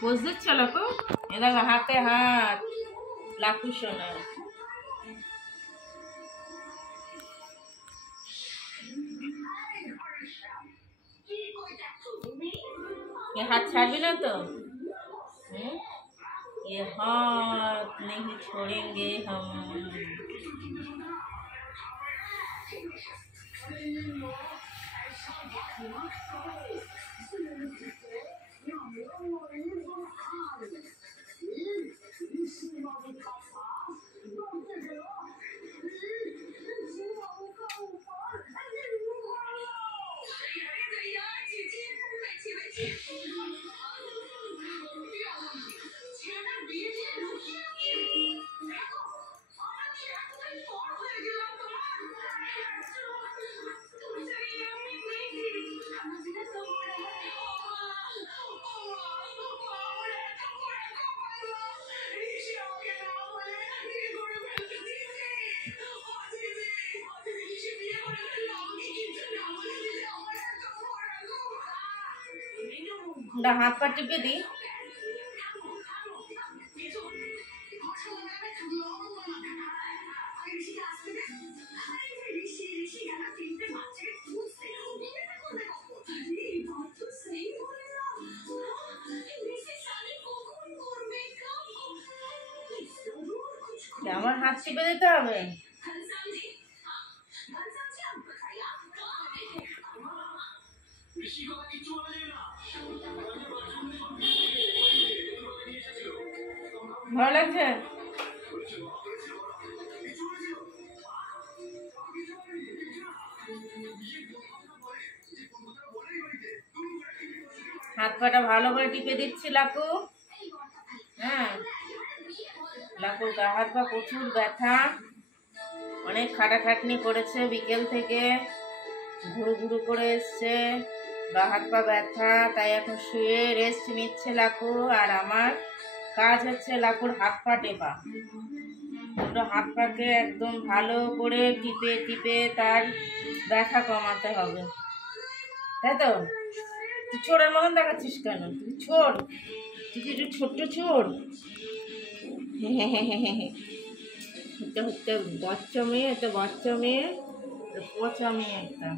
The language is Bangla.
পোজ দিচ্ছ লাকু? এ দেখো হাতে হাত লাকু সোনা। ये हाथ छाड़बी ना तो? ये हाथ नहीं छोड़ेंगे हम। हाथ पर टिपे दी। আমার হাত টিপে দিতে হবে। ভালো লাগছে? হাত পাটা ভালো করে টিপে দিচ্ছি লাকু। হ্যাঁ, লাকুর গা হাত পা প্রচুর ব্যথা, অনেক খাটাখাটনি করেছে বিকেল থেকে, ঘুরু ঘুরু করে এসছে, গা হাত পা ব্যথা, তাই এখন শুয়ে রেস্ট নিচ্ছে লাকু। আর আমার কাজ হচ্ছে লাকুর হাত পা টেপা। দুটো হাত পাকে একদম ভালো করে টিপে টিপে তার ব্যথা কমাতে হবে, তাই তো? তুই চোরের মতন দেখাচ্ছিস কেন? তুই চোর, তুই একটু ছোট্ট চোর। হতে হতে বাচ্চা মেয়ে, পচা মেয়ে একটা।